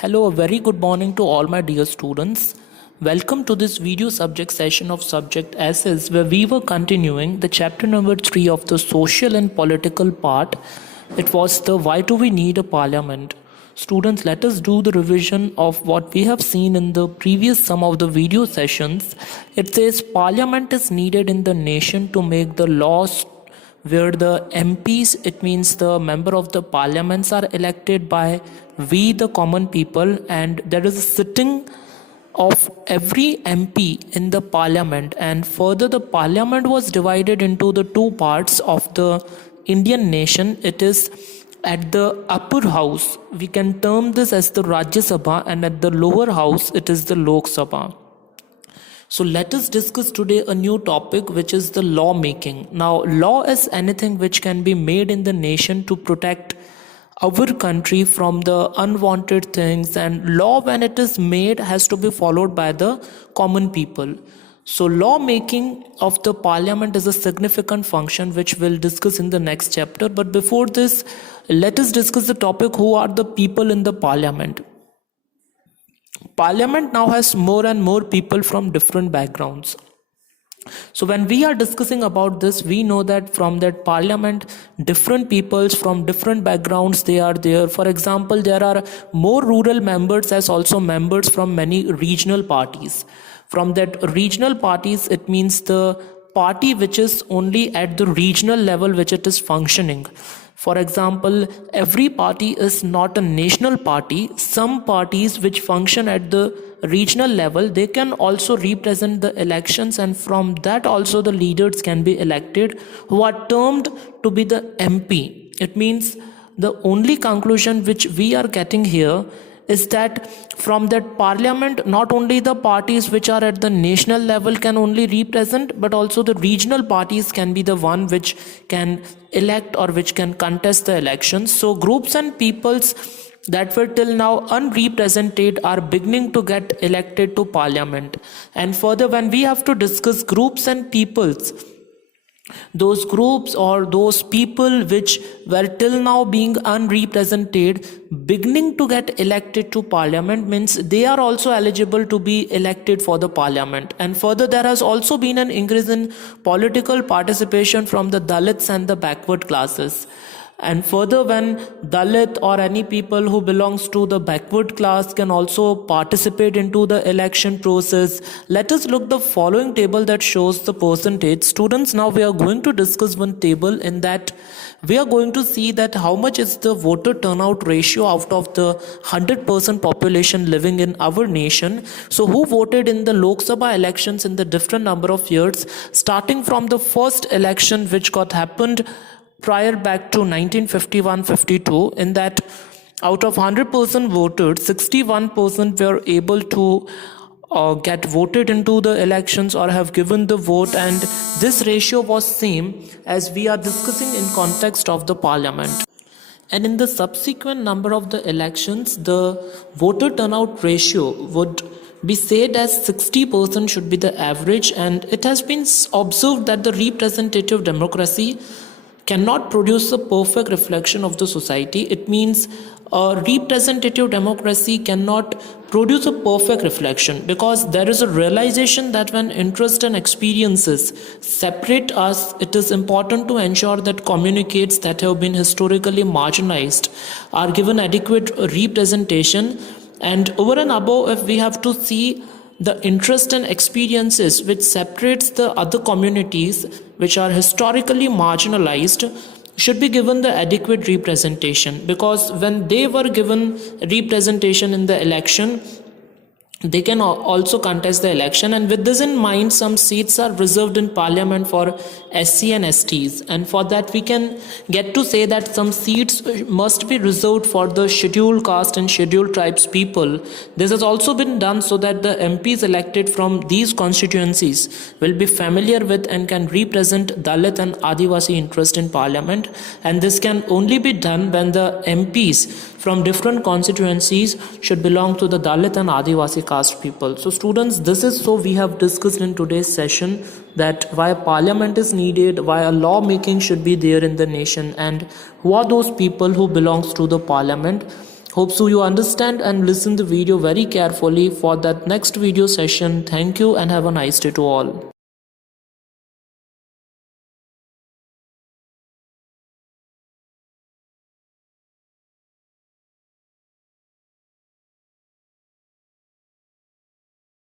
Hello, a very good morning to all my dear students. Welcome to this video subject session of subject S's where we were continuing the chapter number 3 of the social and political part. It was the why do we need a parliament. Students, let us do the revision of what we have seen in the previous some of the video sessions. It says parliament is needed in the nation to make the laws where the MPs, it means the member of the parliaments, are elected by we the common people, and there is a sitting of every MP in the parliament. And further, the parliament was divided into the two parts of the Indian nation. It is at the upper house, we can term this as the Rajya Sabha, and at the lower house it is the Lok Sabha. So let us discuss today a new topic, which is the law making. Now, law is anything which can be made in the nation to protect our country from the unwanted things, and law, when it is made, has to be followed by the common people. So law making of the parliament is a significant function which we'll discuss in the next chapter. But before this, let us discuss the topic, who are the people in the parliament. Parliament now has more and more people from different backgrounds. So when we are discussing about this, we know that from that parliament, different peoples from different backgrounds, they are there. For example, there are more rural members as also members from many regional parties. From that regional parties, it means the party which is only at the regional level which it is functioning. For example, every party is not a national party. Some parties which function at the regional level, they can also represent the elections, and from that also the leaders can be elected, who are termed to be the MP. It means the only conclusion which we are getting here is that from that parliament, not only the parties which are at the national level can only represent, but also the regional parties can be the one which can elect or which can contest the elections. So groups and peoples that were till now unrepresented are beginning to get elected to parliament. And further, when we have to discuss groups and peoples, those groups or those people which were till now being unrepresented beginning to get elected to parliament means they are also eligible to be elected for the parliament. And further, there has also been an increase in political participation from the Dalits and the backward classes. And further, when Dalit or any people who belongs to the backward class can also participate into the election process. Let us look the following table that shows the percentage. Students, now we are going to discuss one table. In that we are going to see that how much is the voter turnout ratio out of the 100% population living in our nation. So who voted in the Lok Sabha elections in the different number of years, starting from the first election which got happened prior back to 1951-52. In that, out of 100% voted, 61% were able to get voted into the elections or have given the vote, and this ratio was same as we are discussing in context of the parliament. And in the subsequent number of the elections, the voter turnout ratio would be said as 60% should be the average. And it has been observed that the representative democracy cannot produce a perfect reflection of the society. It means a representative democracy cannot produce a perfect reflection, because there is a realization that when interest and experiences separate us, it is important to ensure that communities that have been historically marginalized are given adequate representation. And over and above, if we have to see the interest and experiences which separates the other communities which are historically marginalized should be given the adequate representation, because when they were given representation in the election, they can also contest the election. And with this in mind, some seats are reserved in parliament for SC and STs, and for that we can get to say that some seats must be reserved for the scheduled caste and scheduled tribes people. This has also been done so that the MPs elected from these constituencies will be familiar with and can represent Dalit and Adivasi interest in parliament. And this can only be done when the MPs from different constituencies should belong to the Dalit and Adivasi caste people. So students, this is so we have discussed in today's session that why parliament is needed, why a law making should be there in the nation, and who are those people who belongs to the parliament, Hope so you understand and listen the video very carefully for that next video session. Thank you and have a nice day to all.